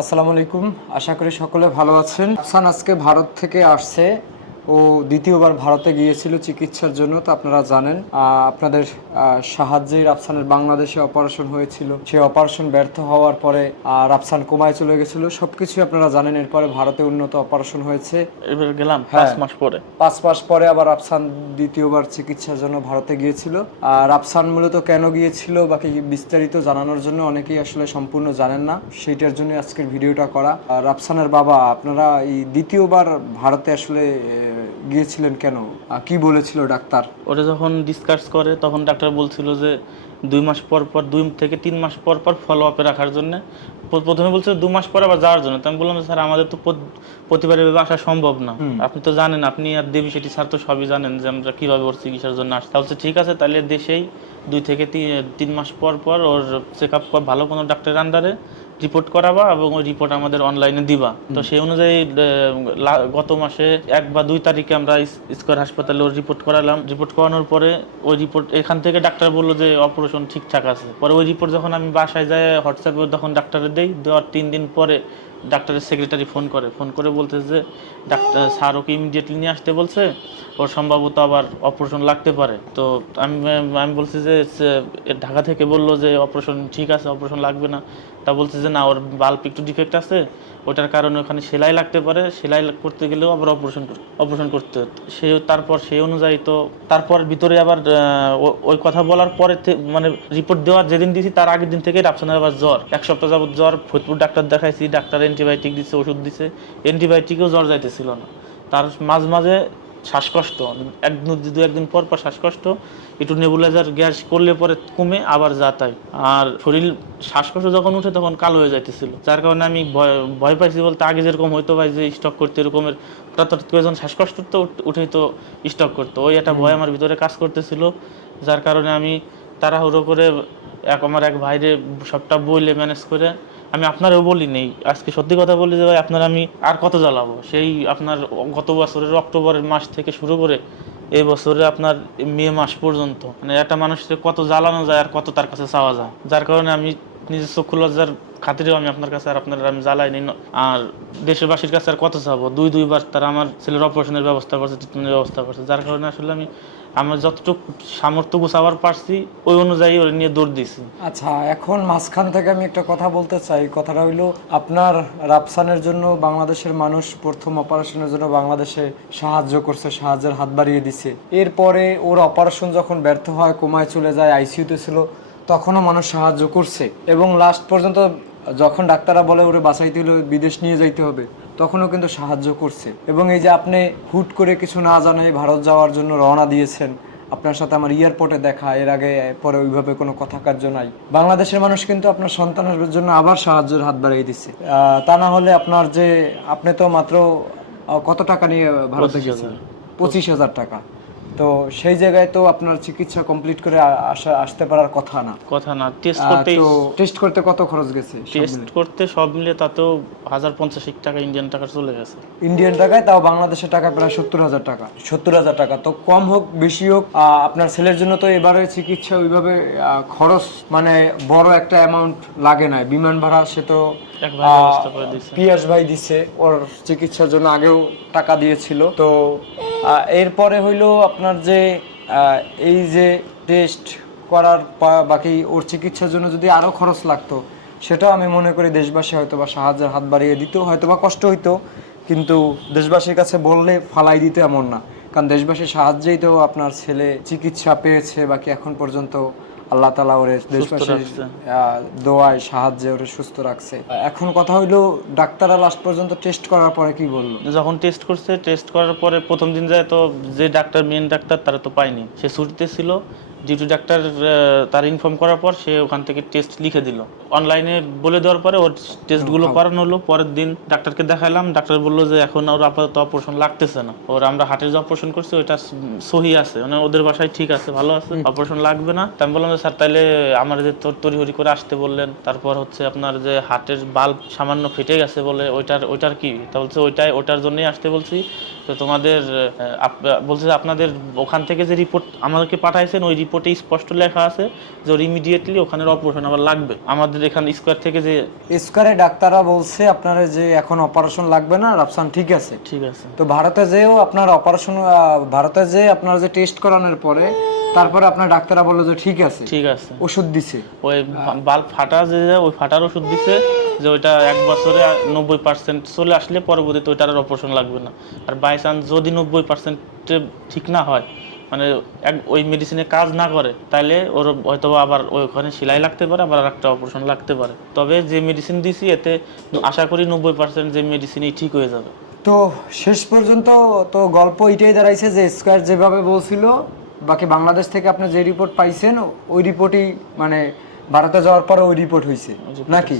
আসসালামু আলাইকুম। আশা করি সকলে ভালো আছেন। আফসান আজকে ভারত থেকে আসছে। ও দ্বিতীয়বার ভারতে গিয়েছিল চিকিৎসার জন্য। তো আপনারা জানেন আপনাদের সাহায্যে রাফসানের বাংলাদেশে অপারেশন হয়েছিল। সেই অপারেশন ব্যর্থ হওয়ার পরে রাফসান কোমায় চলে গেছিল। সবকিছু আপনারা জানেন। এরপরে ভারতে উন্নত অপারেশন হয়েছে। এবার গেলাম হ্যাঁ, 5 মাস পরে। 5 মাস পরে আবার রাফসান দ্বিতীয়বার চিকিৎসার জন্য ভারতে গিয়েছিল। আর রাফসান মূলত কেন গিয়েছিল বাকি বিস্তারিত জানানোর জন্য অনেকেই আসলে সম্পূর্ণ জানেন না, সেইটার জন্য আজকের ভিডিওটা করা। আর রাফসানের বাবা, আপনারা এই দ্বিতীয়বার ভারতে আসলে গিয়েছিলেন কেন? কি বলেছিল ডাক্তার? ওটা যখন ডিসকাস করে তখন ডাক্তার বলছিল যে 2 মাস পর পর 2 থেকে 3 মাস পর পর ফলো আপে রাখার জন্য। প্রথমে বলছিল 2 মাস পর আবার যাওয়ার জন্য। তো আমি বললাম স্যার আমাদের তো প্রতিবার এভাবে আসা সম্ভব না। আপনি তো জানেন, আপনি আর দেবী সেটি স্যার তো সবই জানেন যে আমরা কীভাবে ওর চিকিৎসার জন্য আসতে। বলছে ঠিক আছে, তাহলে দেশেই 2 থেকে 3 মাস পর পর ওর চেক আপ ভালো কোনো ডাক্তারের আন্ডারে রিপোর্ট করাবা এবং ওই রিপোর্ট আমাদের অনলাইনে দিবা। তো সেই অনুযায়ী গত মাসে 1 বা 2 তারিখে আমরা স্কয়ার হাসপাতালে ওর রিপোর্ট করালাম। রিপোর্ট করানোর পরে ওই রিপোর্ট এখান থেকে ডাক্তার বললো যে অপারেশন ঠিকঠাক আছে। পরে ওই রিপোর্ট যখন আমি বাসায় যাই হোয়াটসঅ্যাপে তখন ডাক্তারে দেওয়ার 3 দিন পরে ডাক্তারের সেক্রেটারি ফোন করে বলতেছে যে ডাক্তার স্যার ওকে ইমিডিয়েটলি নিয়ে আসতে বলছে, ওর সম্ভবত আবার অপারেশন লাগতে পারে। তো আমি আমি বলছি যে ঢাকা থেকে বললো যে অপারেশন ঠিক আছে, অপারেশন লাগবে না। তা বলছে যে না, ওর বাল্ব একটু ডিফেক্ট আছে, ওটার কারণে ওখানে সেলাই লাগতে পারে, সেলাই করতে গেলেও আবার অপারেশন করতে হতো। তারপর সেই অনুযায়ী তো তারপর ভিতরে আবার ওই কথা বলার পরে মানে রিপোর্ট দেওয়ার যেদিন দিয়েছি তার আগের দিন থেকে রাফসানের আবার জ্বর, 1 সপ্তাহ যাবত জ্বর। ফরিদপুর ডাক্তার দেখাইছি, ডাক্তার অ্যান্টিবায়োটিক দিচ্ছে, ওষুধ দিচ্ছে, অ্যান্টিবায়োটিকেও জ্বর যাইতেছিল না। তার মাঝে মাঝে শ্বাসকষ্ট, 1-2 পর পর শ্বাসকষ্ট, একটু নেবুলাইজার গ্যাস করলে পরে কমে আবার যা তাই। আর শরীর শ্বাসকষ্ট যখন উঠে তখন কালো হয়ে যাইতেছিল, যার কারণে আমি ভয় পাইছি। বলতে আগে যেরকম হয়তো ভাই যে স্টক করতে এরকমের হঠাৎ করে যখন শ্বাসকষ্ট তো উঠেই তো স্টক করতো, ওই একটা ভয় আমার ভিতরে কাজ করতেছিল। যার কারণে আমি তাড়াহুড়ো করে আমার এক ভাইরে সবটা বইলে ম্যানেজ করে আমি আপনারও বলি নেই। আজকে সত্যি কথা বলি যে ভাই আপনার আমি আর কত জ্বালাবো। সেই আপনার গত বছরের অক্টোবরের মাস থেকে শুরু করে এই বছরে আপনার মে মাস পর্যন্ত মানে একটা মানুষকে কত জ্বালানো যায় আর কত তার কাছে চাওয়া যায়। যার কারণে আমি নিজের চক্ষু লজ্জার খাতিরেও আমি আপনার কাছে আর আপনার আমি জ্বালাই নি। আর দেশবাসীর কাছে আর কত চাবো। দুইবার তারা আমার ছেলের অপারেশনের ব্যবস্থা করছে, ট্রিটমেন্টের ব্যবস্থা করছে। যার কারণে আসলে আমি আমার যতটুকু সামর্থ্য গুছাবার পারছি ওই অনুযায়ী ওর নিয়ে দৌড় দিছি। আচ্ছা, এখন মাঝখান থেকে আমি একটা কথা বলতে চাই। কথাটা হইলো, আপনার রাফসানের জন্য বাংলাদেশের মানুষ প্রথম অপারেশনের জন্য বাংলাদেশে সাহায্য করছে, সাহায্যের হাত বাড়িয়ে দিছে। এরপরে ওর অপারেশন যখন ব্যর্থ হয়, কোমায় চলে যায়, আইসিইউতে ছিল, তখনও মানুষ সাহায্য করছে। এবং লাস্ট পর্যন্ত যখন ডাক্তাররা বলে ওরে বাঁচাইতে হলে বিদেশ নিয়ে যাইতে হবে, তখনও কিন্তু সাহায্য করছে। এবং এই যে আপনি হুট করে কিছু না জানাই ভারত যাওয়ার জন্য রওনা দিয়েছেন, আপনার সাথে আমার এয়ারপোর্টে দেখা, এর আগে পরে ওইভাবে কোনো কথা কার্য নাই। বাংলাদেশের মানুষ কিন্তু আপনার সন্তানের জন্য আবার সাহায্যের হাত বাড়িয়ে দিচ্ছে। তা না হলে আপনার যে আপনি তো মাত্র কত টাকা নিয়ে ভারতে গেছেন? 25,000 টাকা। তো সেই জায়গায় তো আপনার চিকিৎসা কমপ্লিট করে আসতে পারার কথা না। টেস্ট করতে কত খরচ গেছে? টেস্ট করতে সব মিলে তাতেও 1050 টাকা ইন্ডিয়ান টাকা চলে গেছে। ইন্ডিয়ান টাকায়, তাও বাংলাদেশের টাকা প্রায় 70,000 টাকা। 70,000 টাকা তো কম হোক বেশি হোক, আপনার ছেলের জন্য তো এবারে চিকিৎসা ওইভাবে খরচ মানে বড় একটা অ্যামাউন্ট লাগে না। বিমান ভাড়া সে তো পিয়াস ভাই দিছে, ওর চিকিৎসার জন্য আগেও টাকা দিয়েছিল। তো এরপরে হইলো আপনার যে এই যে টেস্ট করার বাকি ওর চিকিৎসার জন্য যদি আরও খরচ লাগতো, সেটাও আমি মনে করি দেশবাসী হয়তো বা সাহায্যের হাত বাড়িয়ে দিত, হয়তো বা কষ্ট হইতো, কিন্তু দেশবাসীর কাছে বললে ফালাই দিতে এমন না। কারণ দেশবাসীর সাহায্যেই তো আপনার ছেলে চিকিৎসা পেয়েছে, বাকি এখন পর্যন্ত আল্লাহ তাআলা ওরে দেশবাসীর দোয়ায় সাহায্যে ওরে সুস্থ রাখছে। এখন কথা হইলো, ডাক্তাররা লাস্ট পর্যন্ত টেস্ট করার পরে কি বললো? যখন টেস্ট করছে, টেস্ট করার পরে প্রথম দিন যায় তো যে ডাক্তার মেন ডাক্তার তারা তো পায়নি, সে ছুটিতে ছিল। ডিউটি ডাক্তার তার ইনফর্ম করার পর সে ওখান থেকে টেস্ট লিখে দিল অনলাইনে বলে দেওয়ার পরে ওর টেস্টগুলো করানো হলো। পরের দিন ডাক্তারকে দেখালাম, ডাক্তার বললো যে এখন ওর আপাতত অপারেশন লাগতেছে না, ওর আমরা হার্টের যে অপারেশন করছি ওইটা সহি আছে, মানে ওদের বাসায় ঠিক আছে, ভালো আছে, অপারেশন লাগবে না। আমি বললাম যে স্যার তাইলে আমার যে তড়িঘড়ি করে আসতে বললেন, তারপর হচ্ছে আপনার যে হার্টের বাল্ব সামান্য ফেটে গেছে বলে ওইটার কি, তা বলছে ওইটার জন্যই আসতে বলছি। তো তোমাদের বলছে আপনাদের ওখান থেকে যে রিপোর্ট আমাদেরকে পাঠাইছেন ওই রিপোর্টে স্পষ্ট লেখা আছে যে ওর ইমিডিয়েটলি ওখানে অপারেশন আবার লাগবে। আমাদের এখানে স্কোয়ার থেকে যে স্কয়ারে ডাক্তাররা বলছে আপনারা যে এখন অপারেশন লাগবে না, রাফসান ঠিক আছে। ঠিক আছে, তো ভারতে যেও আপনার অপারেশন, ভারতে যে আপনার যে টেস্ট করানোর পরে তারপরে আপনার ডাক্তাররা বললো যে ঠিক আছে, ঠিক আছে, ওষুধ দিছে। ওই বাল্ব ফাটা যে ওই ফাটার ওষুধ দিছে যে ওইটা 1 বছরে 90% চলে আসলে পরবর্তীতে ওইটার আর অপারেশন লাগবে না। আর বাই চান্স যদি 90% ঠিক না হয়, মানে ওই মেডিসিনে কাজ না করে, তাহলে ওর হয়তো আবার ওইখানে সেলাই লাগতে পারে, আবার একটা অপারেশন লাগতে পারে। তবে যে মেডিসিন দিছি এতে আশা করি 90% যে মেডিসিনই ঠিক হয়ে যাবে। তো শেষ পর্যন্ত তো গল্প এটাই দাঁড়াইছে যে স্কয়ার যেভাবে বলছিল, বাকি বাংলাদেশ থেকে আপনি যে রিপোর্ট পাইছেন ওই রিপোর্টই মানে ভারতে যাওয়ার পরে ওই রিপোর্ট হয়েছে নাকি?